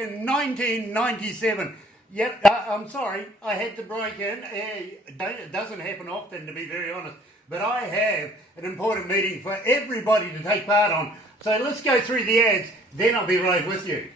in 1997. Yep, I'm sorry, I had to break in. It doesn't happen often, to be very honest, but I have an important meeting for everybody to take part on. So let's go through the ads, then I'll be right with you.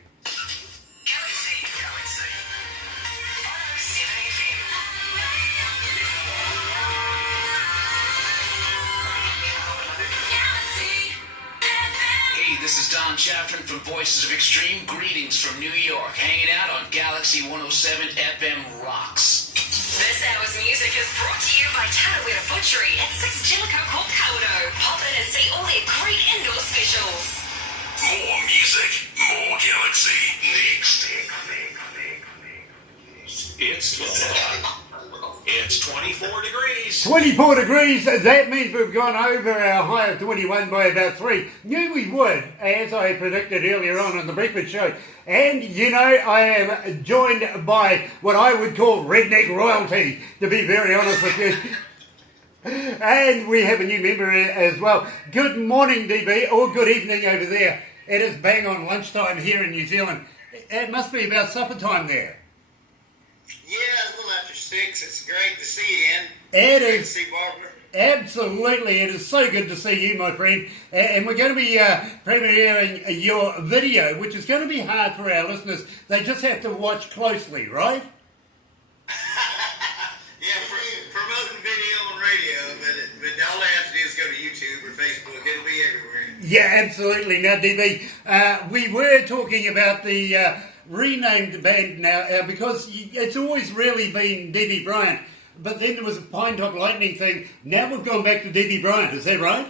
This is Don Chaffin from Voices of Extreme. Greetings from New York, hanging out on Galaxy 107 FM Rocks. This hour's music is brought to you by Tarawera Butchery at 6 Jellicoe Court Kaudo. Pop in and see all their great indoor specials. More music, more Galaxy. Next. It's 24 degrees. 24 degrees, that means we've gone over our high of 21 by about 3. Knew we would, as I predicted earlier on the Breakfast Show. And, you know, I am joined by what I would call redneck royalty, to be very honest with you. And we have a new member as well. Good morning, DB, or good evening over there. It is bang on lunchtime here in New Zealand. It must be about supper time there. Yeah, a little after 6. It's great to see you, Ian. It Great is. to see Barbara. Absolutely, it is so good to see you, my friend. And we're going to be premiering your video, which is going to be hard for our listeners. They just have to watch closely, right? Yeah, promoting video on radio, but all they have to do is go to YouTube or Facebook. It'll be everywhere. Yeah, absolutely. Now, DB, we were talking about the renamed band now because it's always really been DB Bryant, but then there was a Pine Top Lightning thing. Now we've gone back to DB Bryant, is that right?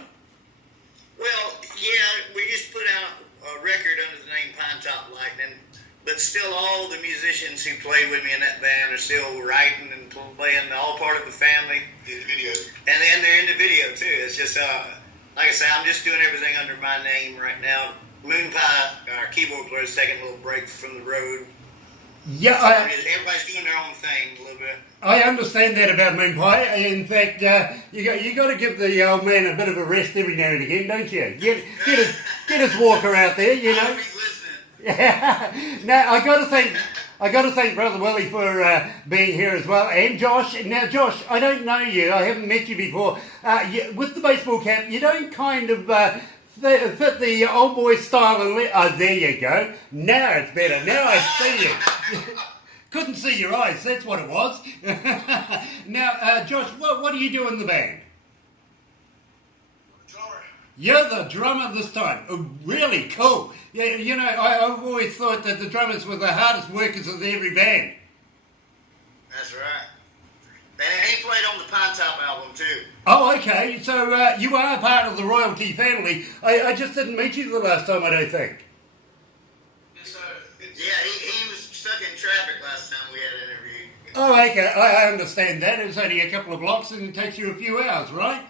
Well, yeah, we just put out a record under the name Pine Top Lightning, but still all the musicians who played with me in that band are still writing and playing, all part of the family. In the video. And they're in the video too. It's just, like I say, I'm just doing everything under my name right now. Moon Pie, our keyboard player, is taking a little break from the road. Yeah, everybody's doing their own thing a little bit. I understand that about Moon Pie. In fact, you got to give the old man a bit of a rest every now and again, don't you? Get his walker out there, you know. I'll be listening. Yeah. Now I got to thank Brother Willie for being here as well, and Josh. Now, Josh, I don't know you. I haven't met you before. With the baseball cap, you don't kind of fit the old boy style. And there you go. Now it's better. Now I see you. Couldn't see your eyes. That's what it was. Now, Josh, what do you do in the band? You're the drummer this time. Oh, really cool. Yeah, you know, I've always thought that the drummers were the hardest workers of every band. That's right. And he played on the Pine Top album too. Oh, okay. So you are part of the royalty family. I just didn't meet you the last time, I don't think. Yeah, he was stuck in traffic last time we had an interview. Oh, okay. I understand that. It's only a couple of blocks and it takes you a few hours, right?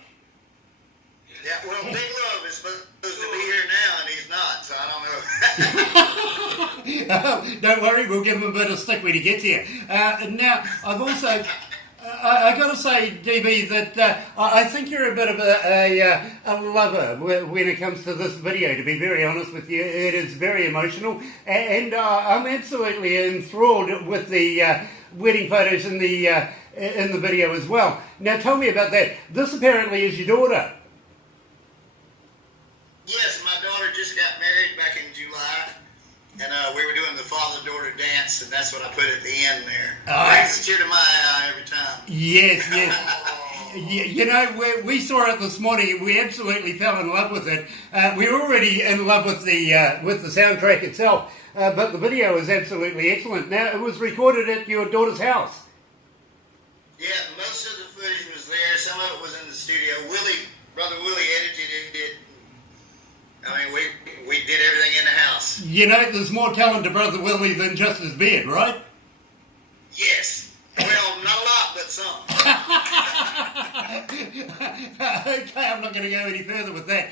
Yeah, well, Big Love is supposed to be here now, and he's not, so I don't know. Don't worry, we'll give him a bit of stick when he gets here. Now, I've also... I got to say, DB, that I think you're a bit of a lover when it comes to this video, to be very honest with you. It is very emotional, and I'm absolutely enthralled with the wedding photos in the video as well. Now, tell me about that. This apparently is your daughter. Yes, my daughter just got married back in July, and we were doing the father-daughter dance, and that's what I put at the end there. Brings a tear to my eye every time. Yes, yes. You know, we saw it this morning, and we absolutely fell in love with it. We were already in love with the soundtrack itself, but the video is absolutely excellent. Now, it was recorded at your daughter's house. Yeah, most of the footage was there. Some of it was in the studio. Brother Willie edited it. I mean, we did everything in the house. You know, there's more talent to Brother Willie than just his beard, right? Yes. Well, not a lot, but some. Okay, I'm not going to go any further with that.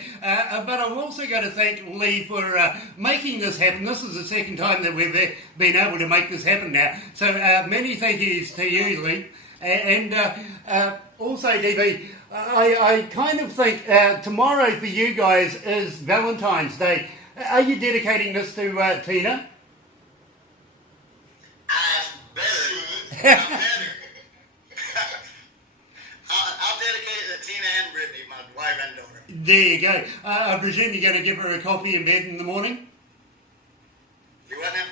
But I'm also going to thank Lee for making this happen. This is the second time that we've been able to make this happen now. So many thank yous to you, Lee. And also, DB, I kind of think tomorrow for you guys is Valentine's Day. Are you dedicating this to Tina? better. I'll dedicate it to Tina and Brittany, my wife and daughter. There you go. I presume you're going to give her a coffee in bed in the morning? You what now?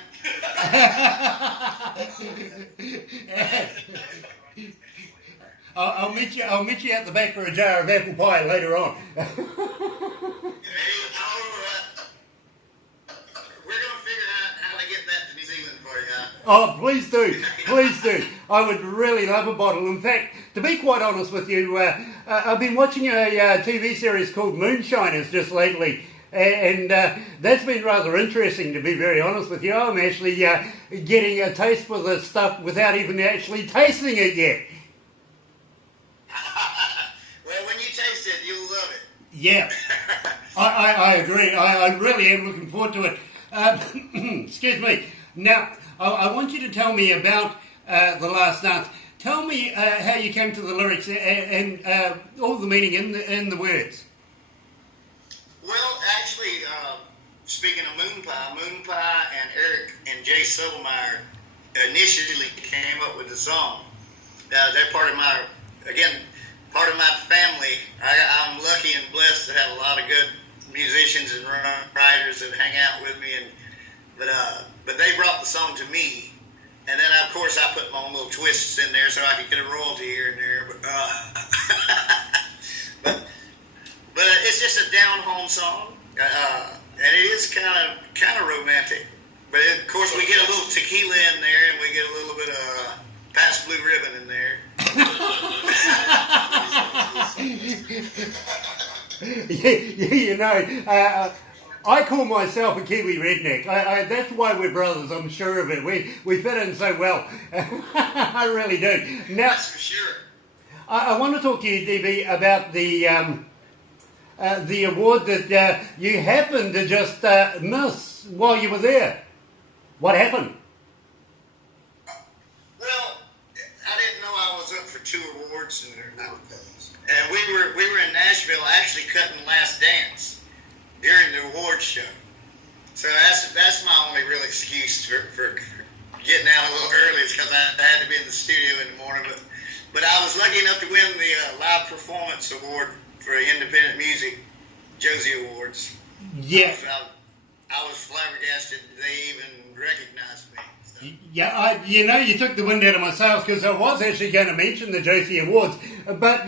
I'll meet you out the back for a jar of apple pie later on. Hey, we're going to figure out how to get that to New Zealand for you, huh? Oh, please do. Please do. I would really love a bottle. In fact, to be quite honest with you, I've been watching a TV series called Moonshiners just lately. And that's been rather interesting, to be very honest with you. I'm actually getting a taste for the stuff without even actually tasting it yet. Well, when you taste it, you'll love it. Yeah, I agree. I really am looking forward to it. Excuse me. Now, I want you to tell me about The Last Dance. Tell me how you came to the lyrics and all the meaning in the words. Well, actually, speaking of Moon Pie and Eric and Jay Sobelmeyer initially came up with the song. They're part of my family. I'm lucky and blessed to have a lot of good musicians and writers that hang out with me. But they brought the song to me, and then of course I put my own little twists in there so I could get a royalty here and there. But it's just a down-home song, and it is kind of romantic. But of course, we get a little tequila in there, and we get a little bit of past blue ribbon in there. You know, I call myself a Kiwi redneck. That's why we're brothers. I'm sure of it. We fit in so well. I really do. Now, That's for sure. I want to talk to you, DB, about the award that you happened to just miss while you were there. What happened? Well, I didn't know I was up for 2 awards, and we were in Nashville actually cutting Last Dance during the awards show. So that's my only real excuse for getting out a little early, is because I had to be in the studio in the morning. But I was lucky enough to win the Live Performance Award for Independent Music, Josie Awards. Yeah. I was flabbergasted they even recognized me. So. Yeah, you took the wind out of my sails, because I was actually going to mention the Josie Awards. But,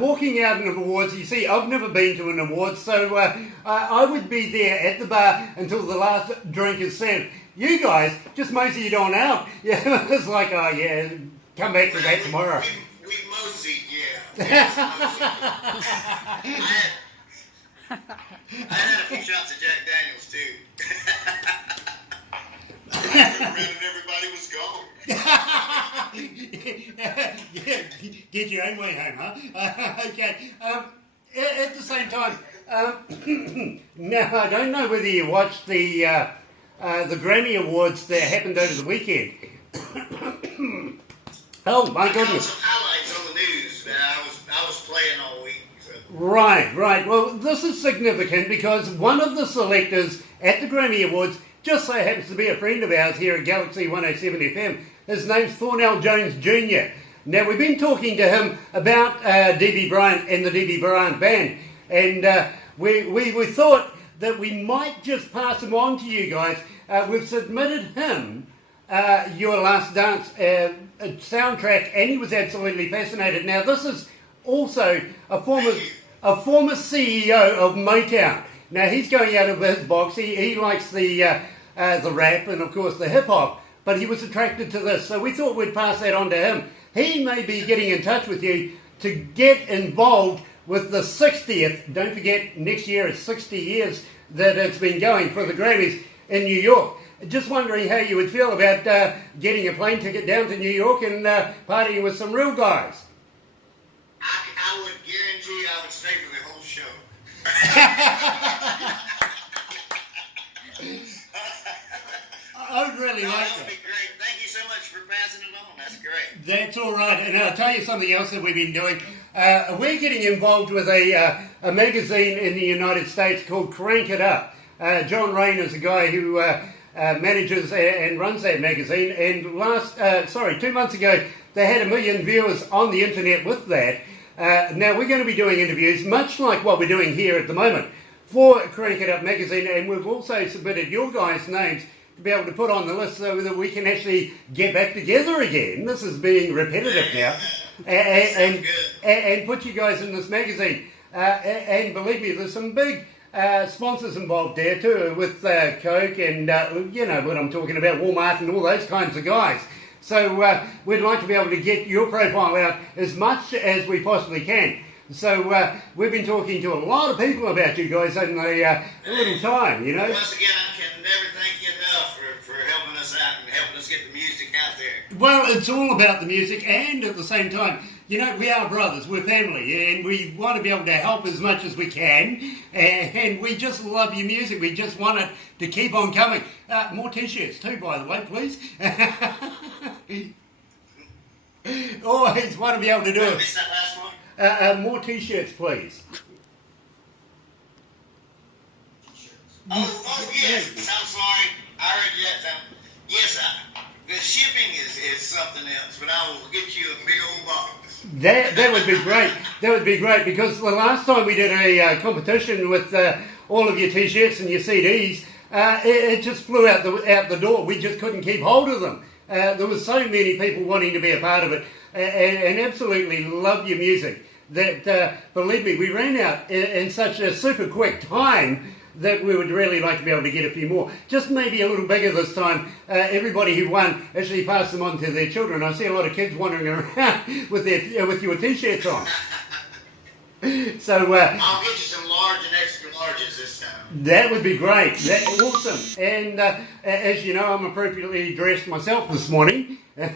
walking out in awards, you see, I've never been to an award, so I would be there at the bar until the last drink is served. You guys just moseyed on out. Yeah, it's like, oh, yeah, come back to that tomorrow. We moseyed, yeah. I had a few shots of Jack Daniels, too. And everybody was gone. Yeah, get your own way home, huh? Okay. At the same time, now I don't know whether you watched the Grammy Awards that happened over the weekend. Oh my goodness! Some highlights on the news. I was playing all week. So. Right. Well, this is significant because one of the selectors at the Grammy Awards just so happens to be a friend of ours here at Galaxy 107 FM. His name's Thornell Jones Jr. Now, we've been talking to him about D.B. Bryant and the D.B. Bryant Band, and we thought that we might just pass him on to you guys. We've submitted him Your Last Dance soundtrack, and he was absolutely fascinated. Now, this is also a former CEO of Motown. Now, he's going out of his box. He likes the rap and, of course, the hip-hop, but he was attracted to this, so we thought we'd pass that on to him. He may be getting in touch with you to get involved with the 60th. Don't forget, next year is 60 years that it's been going for the Grammys in New York. Just wondering how you would feel about getting a plane ticket down to New York and partying with some real guys. I would guarantee I would stay for the whole show. I would really like that. That would be great. Thank you so much for passing it on. That's great. That's all right. And I'll tell you something else that we've been doing. We're getting involved with a magazine in the United States called Crank It Up. John Rain is a guy who manages and runs that magazine. And 2 months ago, they had 1 million viewers on the internet with that. Now we're going to be doing interviews, much like what we're doing here at the moment, for Crank It Up magazine, and we've also submitted your guys' names to be able to put on the list so that we can actually get back together again. This is being repetitive now, and put you guys in this magazine. And believe me, there's some big sponsors involved there too, with Coke and you know what I'm talking about, Walmart and all those kinds of guys. So we'd like to be able to get your profile out as much as we possibly can. So we've been talking to a lot of people about you guys in a little time, you know. Once again, I can never thank you enough for helping us out and helping us get the music out there. Well, it's all about the music, and at the same time, you know, we are brothers, we're family, and we want to be able to help as much as we can, and we just love your music. We just want it to keep on coming. More t-shirts too, by the way, please. Always want to be able to do I it. missed that last one. More t-shirts, please. Oh yes, I'm sorry. I heard you that time. Yes, the shipping is something else, but I will get you a big old box. That would be great. That would be great, because the last time we did a competition with all of your t-shirts and your CDs, it just flew out the door. We just couldn't keep hold of them. There was so many people wanting to be a part of it, and absolutely love your music. That believe me, we ran out in such a super quick time that we would really like to be able to get a few more. Just maybe a little bigger this time. Everybody who won actually passed them on to their children. I see a lot of kids wandering around with your t-shirts on. So I'll get you some large and extra larges this time. that would be great. That's awesome. And as you know, I'm appropriately dressed myself this morning. I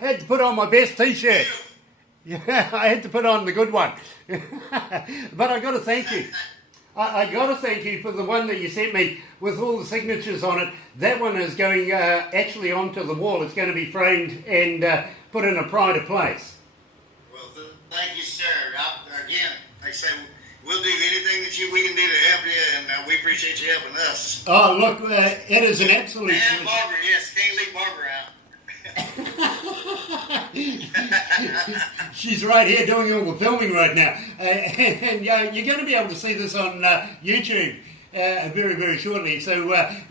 had to put on my best t-shirt. Yeah, I had to put on the good one. But I got to thank you. I got to thank you for the one that you sent me with all the signatures on it. That one is going actually onto the wall. It's going to be framed and put in a pride of place. Well, thank you, sir. Again, like I say, we'll do anything that we can do to help you, and we appreciate you helping us. Oh, look, it is an absolute And pleasure. Barbara, yes, can't leave Barbara out. She's right here doing all the filming right now. And you're going to be able to see this on YouTube very, very shortly. So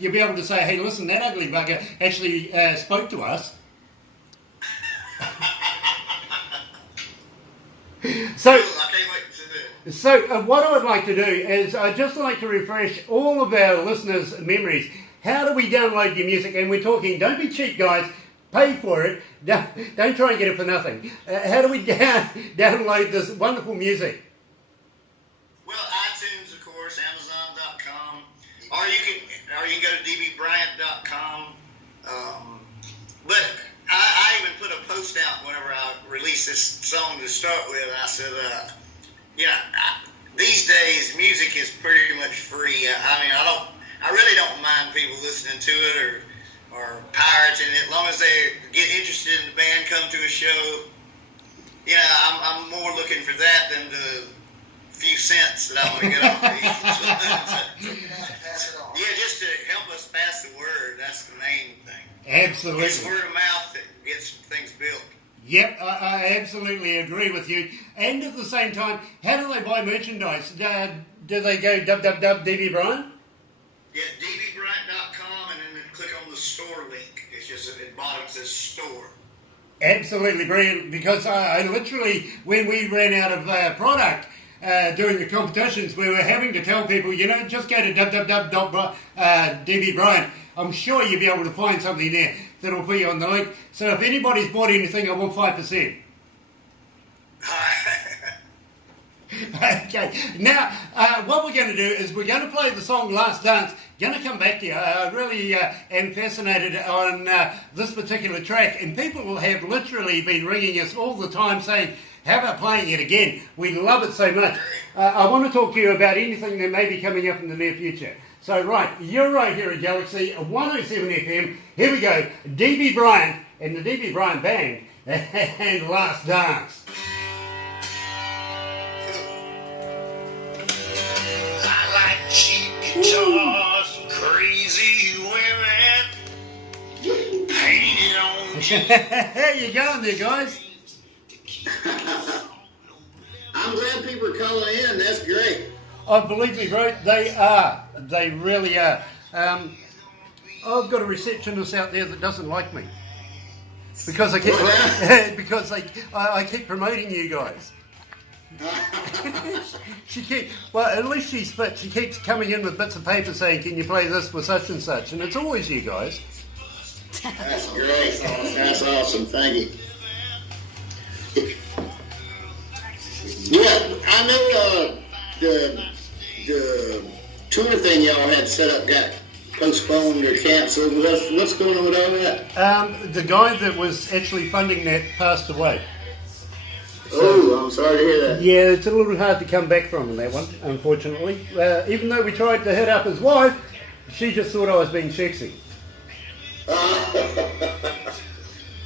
you'll be able to say, hey, listen, that ugly bugger actually spoke to us. So, Cool, I can't wait to do it. so what I would like to do is I'd just like to refresh all of our listeners' memories. How do we download your music? And we're talking, don't be cheap, guys. Pay for it. Don't try and get it for nothing. How do we download this wonderful music? Well, iTunes, of course, Amazon.com, or you can go to dbbryant.com. But I even put a post out whenever I released this song to start with. I said, these days music is pretty much free. I really don't mind people listening to it or pirating it, as long as they get interested in the band, come to a show. Yeah, I'm more looking for that than the few cents that I want to get off these. Yeah, just to help us pass the word. That's the main thing. Absolutely. It's word of mouth that gets things built. Yep, I absolutely agree with you. And at the same time, how do they buy merchandise? Do they go www.dbbryant? Yeah, dbbryant.com, and then click on the store link. It's just at the bottom it says store. Absolutely brilliant, because I literally, when we ran out of product during the competitions, we were having to tell people, just go to www.dbbryant. I'm sure you'll be able to find something there that'll put you on the link. So if anybody's bought anything, I want 5%. Okay, now what we're going to do is we're going to play the song Last Dance. Going to come back to you. I really am fascinated on this particular track, and people have literally been ringing us all the time saying, how about playing it again? We love it so much. I want to talk to you about anything that may be coming up in the near future. So right, you're right here at Galaxy 107 FM. Here we go, DB Bryant and the DB Bryant Band and Last Dance. I like cheap guitars and crazy women. How you going there, guys? I'm glad people are calling in. That's great. Oh, believe me, bro, they are. They really are. I've got a receptionist out there that doesn't like me because I keep I keep promoting you guys. Well, at least she's fit. She keeps coming in with bits of paper saying, "Can you play this for such and such?" And it's always you guys. That's great. That's awesome. Thank you. Yeah, I know the tour thing y'all had set up got postponed or canceled. What's going on with all that? The guy that was actually funding that passed away. So, I'm sorry to hear that. Yeah, it's a little hard to come back from on that one, unfortunately. Even though we tried to hit up his wife, she just thought I was being sexy. Well,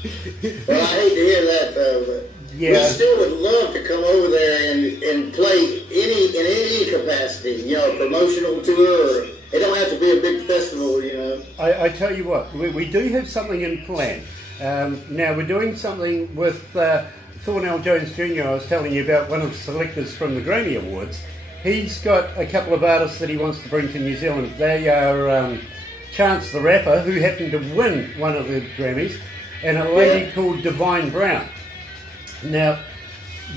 I hate to hear that, though. But yeah. We still would love to come over there and play in any capacity. You know, promotional tour. Or, it don't have to be a big festival. You know. I tell you what, we do have something in plan. Now we're doing something with Thornell Jones Jr. I was telling you about, one of the selectors from the Grammy Awards. He's got a couple of artists that he wants to bring to New Zealand. They are Chance the Rapper, who happened to win one of the Grammys, and a lady called Divine Brown. Now,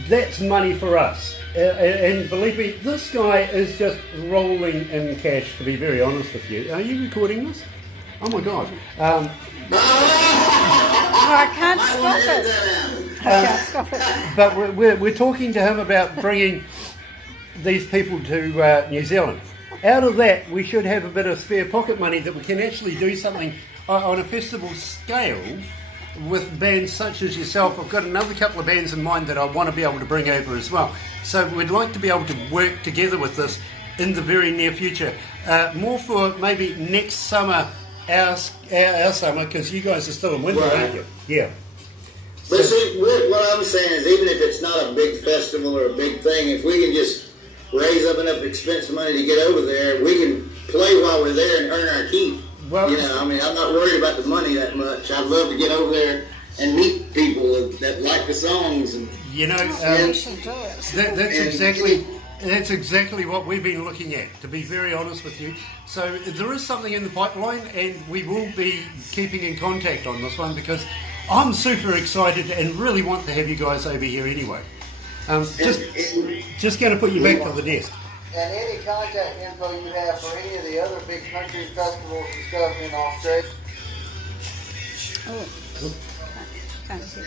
that's money for us. And believe me, this guy is just rolling in cash, to be very honest with you. Are you recording this? Oh my God. I can't stop it. I can't stop it. But we're talking to him about bringing these people to New Zealand. Out of that, we should have a bit of spare pocket money that we can actually do something on a festival scale with bands such as yourself. I've got another couple of bands in mind that I want to be able to bring over as well. So we'd like to be able to work together with this in the very near future. More for maybe next summer, our summer, because you guys are still in winter, aren't you? Yeah. But see, what I'm saying is, even if it's not a big festival or a big thing, if we can just raise up enough expense money to get over there, we can play while we're there and earn our keep. Well, you know, I mean, I'm not worried about the money that much. I'd love to get over there and meet people that like the songs. And, you know, that's exactly what we've been looking at, to be very honest with you. So there is something in the pipeline, and we will be keeping in contact on this one, because I'm super excited and really want to have you guys over here anyway. Just going to put you back to the desk. And any contact info you have for any of the other big country festivals and stuff in Australia. Oh. Can't see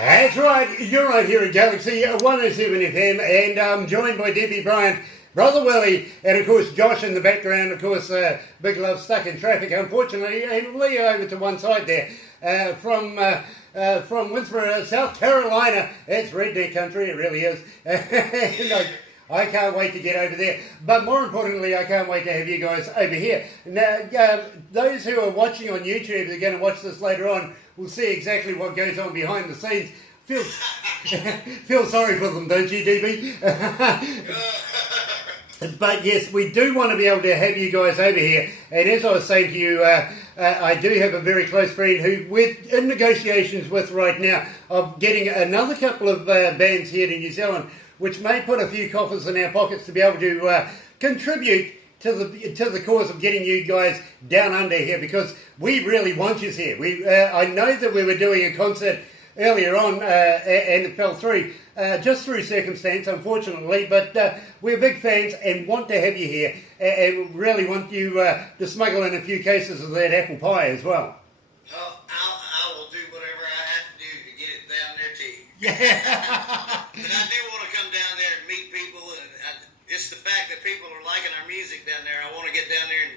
That's right, you're right here at Galaxy 107 FM, and I'm joined by Debbie Bryant, Brother Willie, and of course Josh in the background, of course, Big Love stuck in traffic, unfortunately, and Leo over to one side there, from Winnsboro, South Carolina. It's redneck country, it really is. And I can't wait to get over there. But more importantly, I can't wait to have you guys over here. Now, those who are watching on YouTube, they're going to watch this later on, will see exactly what goes on behind the scenes. Feel sorry for them, don't you, DB? But yes, we do want to be able to have you guys over here. And as I was saying to you, I do have a very close friend who we're in negotiations with right now of getting another couple of bands here to New Zealand, which may put a few coffers in our pockets to be able to contribute to the cause of getting you guys down under here, because we really want you here. I know that we were doing a concert earlier on and it fell through, just through circumstance, unfortunately, but we're big fans and want to have you here, and really want you to smuggle in a few cases of that apple pie as well. I will do whatever I have to do Yeah. But I do want to come down there and meet people, and just the fact that people are liking our music down there, I want to get down there and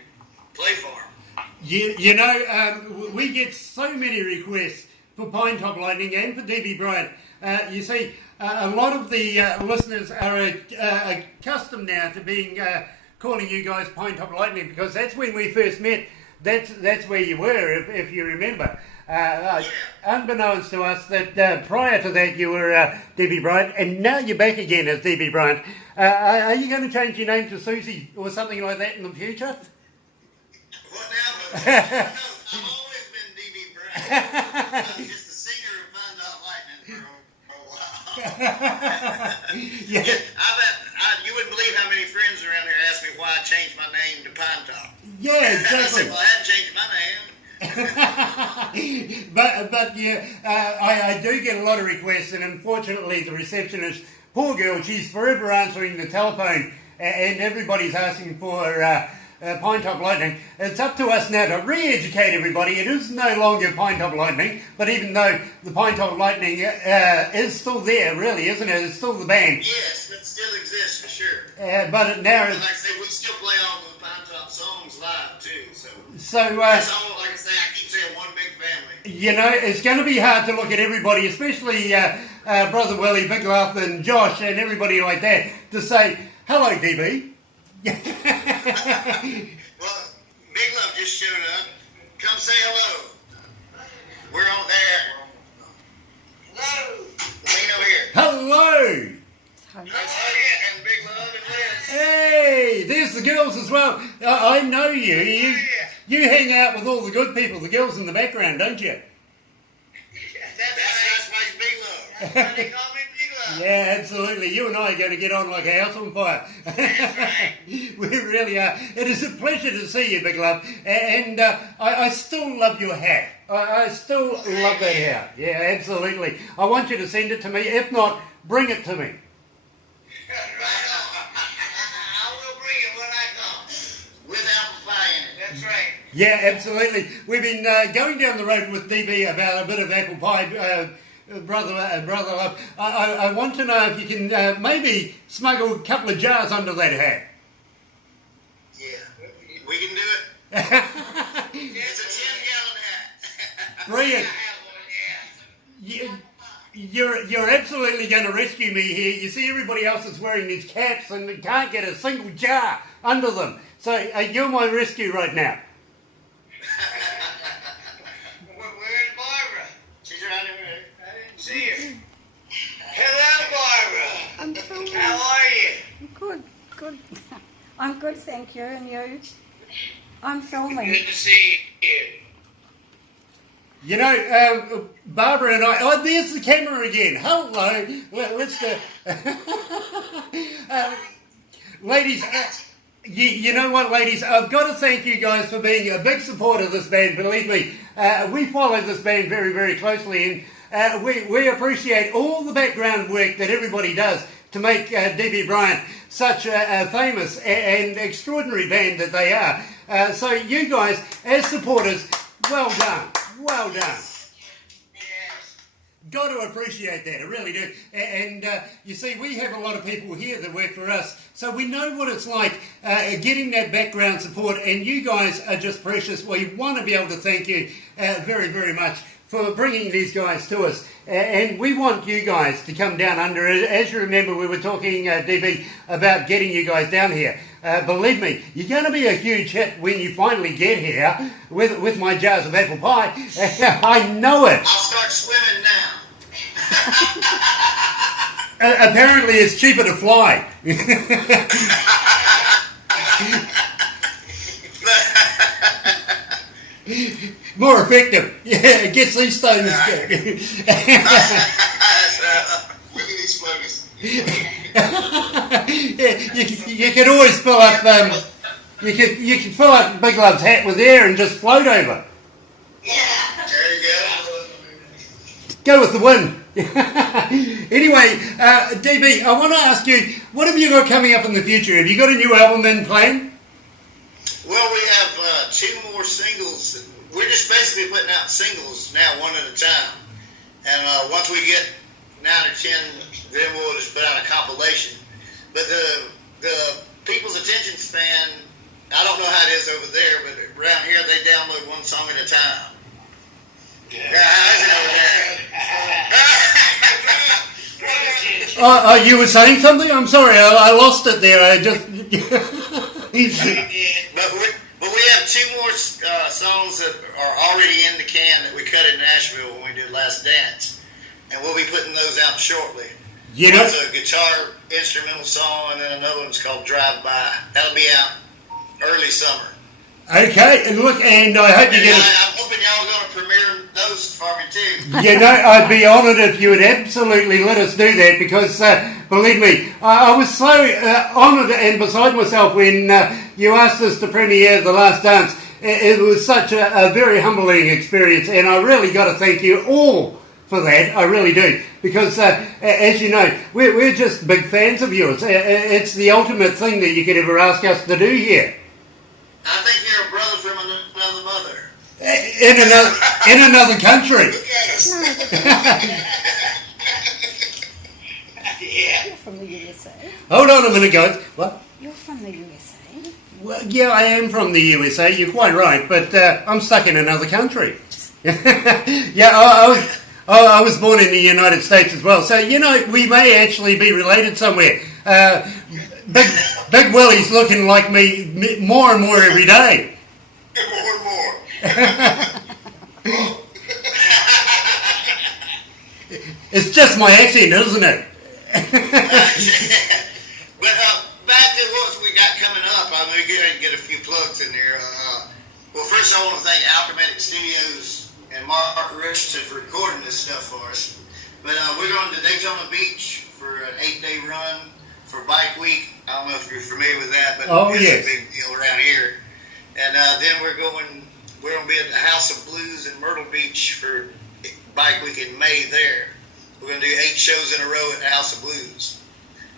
play for them. You know, we get so many requests for Pine Top Lightning and for DB Bryant. You see, a lot of the listeners are accustomed now to being calling you guys Pine Top Lightning, because that's when we first met. That's where you were, if you remember. Unbeknownst to us that prior to that you were DB Bryant, and now you're back again as DB Bryant. Are you going to change your name to Susie or something like that in the future? What now? No, I've always been DB Bryant. I'm just a singer of Pine Top Lightning for a while. Yeah. You wouldn't believe how many friends around here ask me why I changed my name to Pine Top. Yeah, exactly. I said, well, I hadn't changed my name. but yeah, I do get a lot of requests, and unfortunately the receptionist, poor girl, she's forever answering the telephone, and everybody's asking for Pine Top Lightning. It's up to us now to re-educate everybody. It is no longer Pine Top Lightning, but even though the Pine Top Lightning is still there, really, isn't it? It's still the band. Yes, it still exists for sure. But now, like I say, we still play all the Pine Top songs live too. So that's all. Like I say, I keep saying one big family. You know, it's going to be hard to look at everybody, especially Brother Willie, Big Love, and Josh, and everybody like that, to say hello, DB. Well, Big Love just showed up. Come say hello. We're on there. Hello. Lean over here. Hello. That's and Big Love and Liz. Hey, there's the girls as well. I know you. You hang out with all the good people, the girls in the background, don't you? That's why he's Big Love. That's why they call me Big Love. Yeah, absolutely. You and I are going to get on like a house on fire. That's right. We really are. It is a pleasure to see you, Big Love. And I still love your hat. I still love that hat. Yeah, absolutely. I want you to send it to me. If not, bring it to me. I will bring it when I come. With apple pie in it. That's right. Yeah, absolutely. We've been going down the road with DB about a bit of apple pie, brother Love. I want to know if you can maybe smuggle a couple of jars under that hat. Yeah, we can do it. It's a 10-gallon hat. Brilliant. You're absolutely going to rescue me here. You see, everybody else is wearing these caps and they can't get a single jar under them. So you're my rescue right now. Where's Barbara? She's right over there. I didn't see her. Hello, Barbara. I'm filming. How are you? Good. I'm good, thank you. And you? I'm filming. Good to see you. You know, Barbara and I... Oh, there's the camera again. Hello. Let's go. Ladies... You know what, ladies? I've got to thank you guys for being a big supporter of this band. Believe me, we follow this band very, very closely, and we appreciate all the background work that everybody does to make DB Bryant such a famous and extraordinary band that they are. So you guys, as supporters, well done. Well done. Got to appreciate that, I really do. And you see, we have a lot of people here that work for us, so we know what it's like getting that background support, and you guys are just precious. We want to be able to thank you very, very much for bringing these guys to us. And we want you guys to come down under. As you remember, we were talking, DB, about getting you guys down here. Believe me, you're going to be a huge hit when you finally get here with my jars of apple pie. I know it. I'll start swimming now. Apparently it's cheaper to fly. More effective. Yeah, it gets these stones. Look at these floaters. Yeah, you can always fill up. You can fill up Big Love's hat with air and just float over. Yeah. There you go. Go with the wind. Anyway, DB, I want to ask you, what have you got coming up in the future? Have you got a new album in plan? Well, we have 2 more singles. We're just basically putting out singles now, one at a time. And once we get 9 or 10, then we'll just put out a compilation. But the people's attention span, I don't know how it is over there, but around here they download one song at a time. Yeah, how's it over there? You were saying something? I'm sorry, I lost it there. I just. But we have 2 more songs that are already in the can that we cut in Nashville when we did Last Dance, and we'll be putting those out shortly. You know, One's a guitar instrumental song, and then another one's called Drive By. That'll be out early summer. okay, and look, and I hope you get it. I'm hoping y'all are going to premiere those for me too. You know, I'd be honoured if you would absolutely let us do that, because believe me, I was so honoured and beside myself when you asked us to premiere The Last Dance. It was such a very humbling experience, and I really got to thank you all for that. I really do, because as you know, we're just big fans of yours. It's the ultimate thing that you could ever ask us to do here. I think you're a brother from another mother. In another country. You're from the USA. Hold on a minute, guys. What? You're from the USA. Well, yeah, I am from the USA. You're quite right, but I'm stuck in another country. Yeah, I was born in the United States as well, so you know we may actually be related somewhere. Big Willie's looking like me more and more every day. More and more. It's just my accent, isn't it? But back to what we got coming up, I'm going to get a few plugs in there. Well, first I want to thank Alchematic Studios and Mark Richardson for recording this stuff for us. But we're going to Daytona Beach for an 8-day run for Bike Week. I don't know if you're familiar with that, but it's a big deal around here. And then we're going to be at the House of Blues in Myrtle Beach for Bike Week in May there. We're going to do 8 shows in a row at the House of Blues.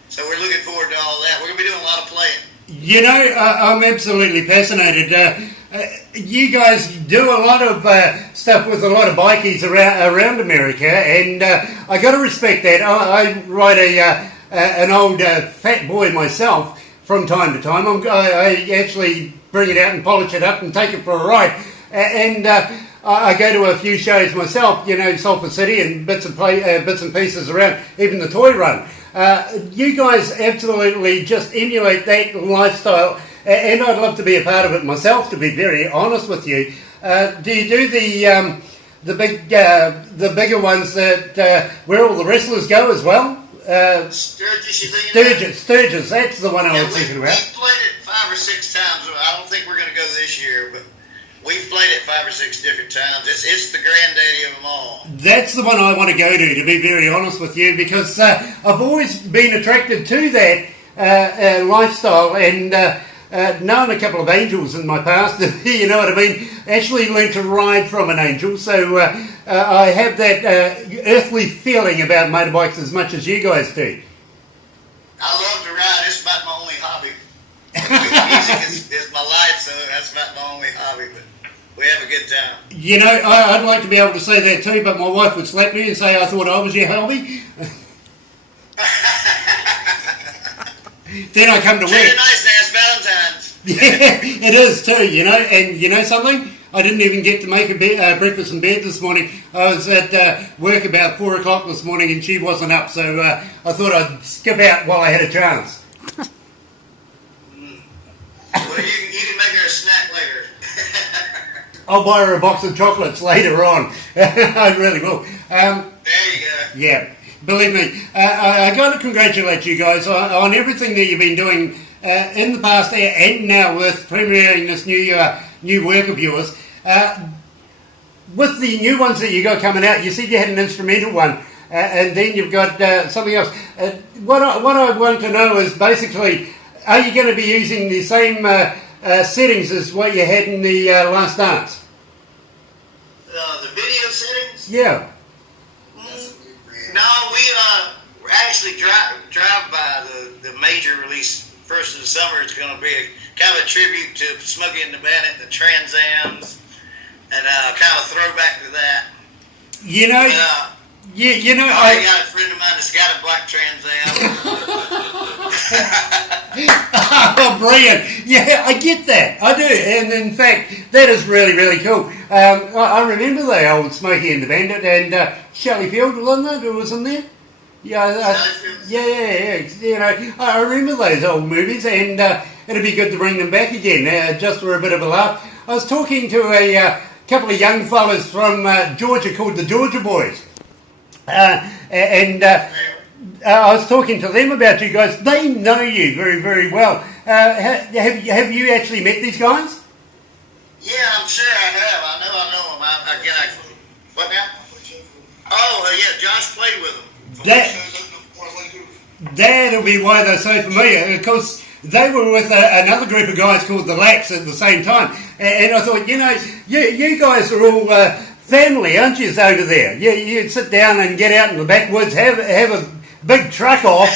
So we're looking forward to all that. We're going to be doing a lot of playing. You know, I'm absolutely fascinated. You guys do a lot of stuff with a lot of bikies around America, and I got to respect that. I ride an old fat boy myself from time to time. I actually bring it out and polish it up and take it for a ride. And I go to a few shows myself, you know, Sulphur City and bits and pieces around, even the toy run. You guys absolutely just emulate that lifestyle, and I'd love to be a part of it myself, to be very honest with you. Do you do the bigger ones that where all the wrestlers go as well? Sturgis, that's the one I was thinking about. We've played it 5 or 6 times. I don't think we're going to go this year, but we've played it 5 or 6 different times. It's the granddaddy of them all. That's the one I want to go to be very honest with you, because I've always been attracted to that lifestyle, and known a couple of angels in my past, you know what I mean? Actually learned to ride from an angel, so I have that earthly feeling about motorbikes as much as you guys do. I love to ride. It's about my only hobby. Music is my life, so that's about my only hobby, but we have a good time. You know, I'd like to be able to say that too, but my wife would slap me and say I thought I was your hobby. Then I come to work. It's nice to ask Valentine's. Yeah, it is too, you know. And you know something? I didn't even get to make breakfast in bed this morning. I was at work about 4 o'clock this morning and she wasn't up, so I thought I'd skip out while I had a chance. Well, you can make her a snack later. I'll buy her a box of chocolates later on. I really will. There you go. Yeah. Believe me, I got to congratulate you guys on everything that you've been doing in the past and now with premiering this new work of yours. With the new ones that you got coming out, you said you had an instrumental one, and then you've got something else. What I want to know is basically, are you going to be using the same settings as what you had in the Last Dance? The video settings? Yeah. No, we actually drive by the major release first of the summer. It's going to be kind of a tribute to Smokey and the Bandit, the Trans Ams, and kind of a throwback to that. You know, You know, I got a friend of mine that's got a black Trans Am. Oh, brilliant. Yeah, I get that. I do. And in fact, that is really, really cool. I remember the old Smokey and the Bandit, and Shelley Field, wasn't it? It was in there? Yeah, yeah. You know, I remember those old movies, and it'd be good to bring them back again, just for a bit of a laugh. I was talking to a couple of young fellas from Georgia called the Georgia Boys. I was talking to them about you guys. They know you very, very well. Have you actually met these guys? Yeah, I'm sure I have. I know them. What now? Oh, yeah, Josh played with them. That'll be why they're so familiar. Of course, they were with another group of guys called the Lax at the same time. And I thought, you know, you guys are all family, aren't you, over there? You'd sit down and get out in the backwoods, have a big truck off.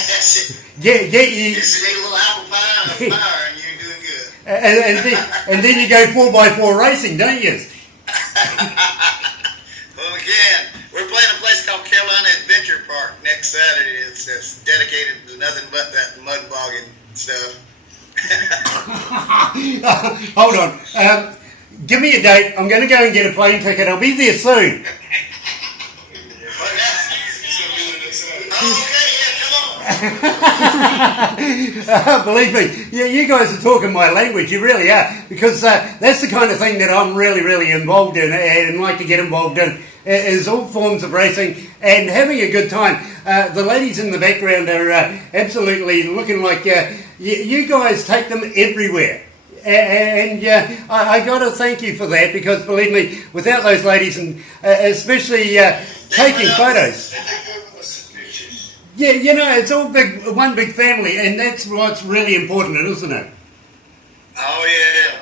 Get you. Just a little apple pie and a fire, and you're doing good. And then you go 4x4 racing, don't you? Well, again, we're playing a place called Carolina Adventure Park next Saturday. It's dedicated to nothing but that mud bogging stuff. Hold on. Give me a date. I'm going to go and get a plane ticket. I'll be there soon. Believe me, you guys are talking my language. You really are, because that's the kind of thing that I'm really, really involved in and like to get involved in. Is all forms of racing and having a good time. The ladies in the background are absolutely looking like you guys take them everywhere. And I got to thank you for that, because believe me, without those ladies, and especially taking photos. Yeah, you know, it's all one big family, and that's what's really important, isn't it? Oh yeah.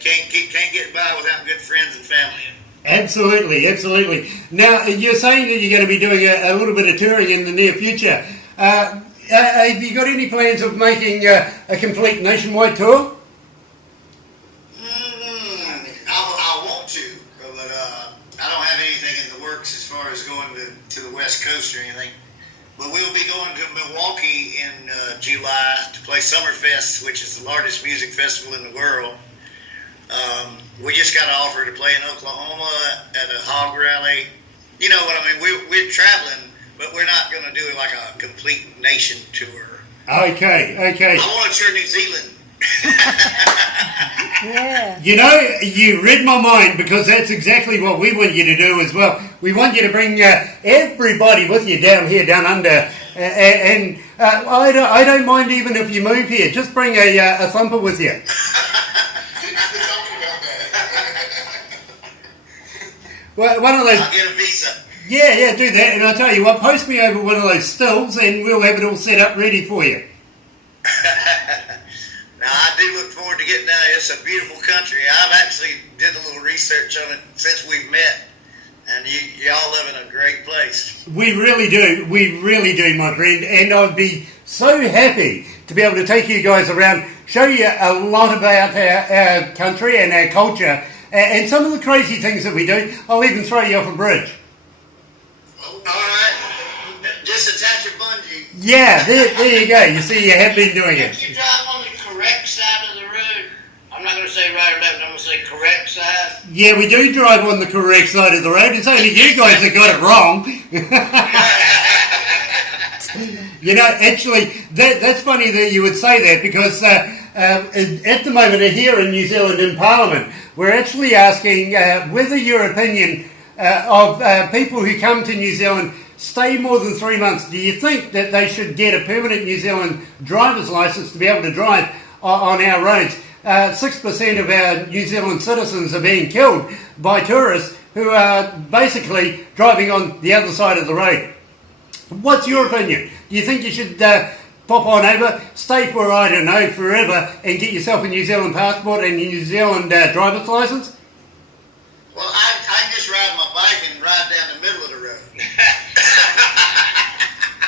Can't get by without good friends and family. Absolutely. Now, you're saying that you're going to be doing a little bit of touring in the near future. Have you got any plans of making a complete nationwide tour? I want to, but I don't have anything in the works as far as going to the West Coast or anything. But we'll be going to Milwaukee in July to play Summerfest, which is the largest music festival in the world. We just got an offer to play in Oklahoma at a hog rally. You know what I mean? We're traveling, but we're not going to do like a complete nation tour. Okay. I want to tour New Zealand. Yeah. You know, you read my mind, because that's exactly what we want you to do as well. We want you to bring everybody with you down here, down under, and I don't mind even if you move here. Just bring a thumper with you. Well, one of those. I'll get a visa. Yeah, do that. And I'll tell you what, post me over one of those stills, and we'll have it all set up ready for you. Now, I do look forward to getting down there. It's a beautiful country. I've actually did a little research on it since we've met, and y'all live in a great place. We really do, my friend, and I'd be so happy to be able to take you guys around, show you a lot about our country and our culture, and some of the crazy things that we do. I'll even throw you off a bridge. All right. Just attach a bungee. Yeah, there you go. You see, you have been doing it. If you drive on the correct side of the road, I'm not going to say right or left, I'm going to say correct side. Yeah, we do drive on the correct side of the road. It's only you guys that got it wrong. You know, actually, that's funny that you would say that, because at the moment here in New Zealand in Parliament, we're actually asking whether your opinion of people who come to New Zealand stay more than 3 months. Do you think that they should get a permanent New Zealand driver's licence to be able to drive on our roads? 6% of our New Zealand citizens are being killed by tourists who are basically driving on the other side of the road. What's your opinion? Do you think you should pop on over, stay for, I don't know, forever, and get yourself a New Zealand passport and a New Zealand driver's licence? Well, I just ride my bike and ride down the middle of the road.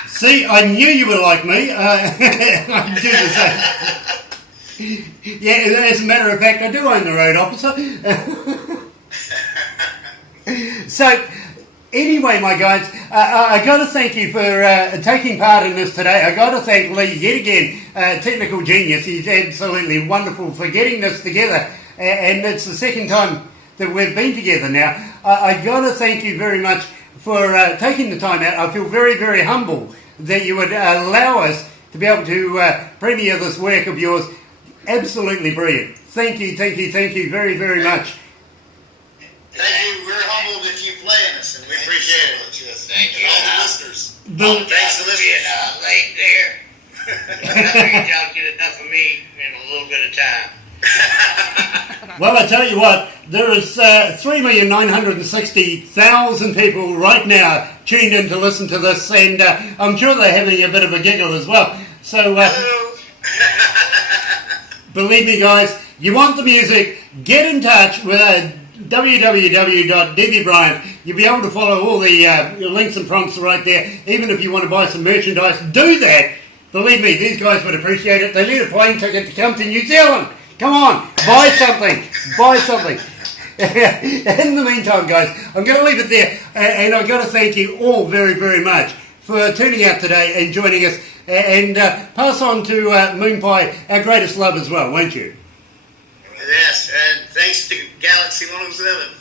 See, I knew you were like me. I do the same. Yeah, as a matter of fact, I do own the road, officer. So, Anyway, my guys, I got to thank you for taking part in this today. I got to thank Lee yet again, technical genius. He's absolutely wonderful for getting this together, and it's the second time that we've been together now. I got to thank you very much for taking the time out. I feel very, very humble that you would allow us to be able to premiere this work of yours. Absolutely brilliant. Thank you very, very much. Thank you. We're humbled that you playing us, and we appreciate it. Thank you. All the listeners. Thanks for listening. Late there. Y'all get enough of me in a little bit of time. Well, I tell you what, there is 3,960,000 people right now tuned in to listen to this, and I'm sure they're having a bit of a giggle as well. So, Hello. believe me, guys, you want the music, get in touch with www.dbbryant. You'll be able to follow all the links and prompts right there. Even if you want to buy some merchandise, do that. Believe me, these guys would appreciate it. They need a plane ticket to come to New Zealand. Come on, buy something. Buy something. In the meantime, guys, I'm going to leave it there. And I've got to thank you all very, very much for tuning out today and joining us. And pass on to Moonpie our greatest love as well, won't you? Yes, and thanks to Galaxy 107.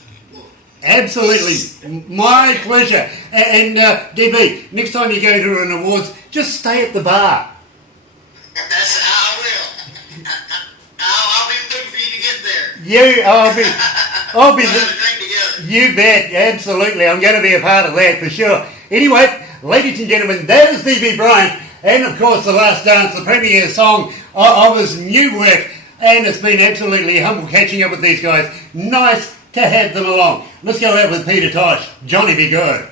Absolutely. My pleasure. And DB, next time you go to an awards, just stay at the bar. That's how I will. I'll be looking for you to get there. I'll be We'll have a drink together. you bet, absolutely. I'm going to be a part of that for sure. Anyway, ladies and gentlemen, that is DB Bryant, and of course The Last Dance, the premiere song of his new work, and it's been absolutely humble catching up with these guys. Nice to have them along. Let's go out with Peter Tosh. Johnny be good.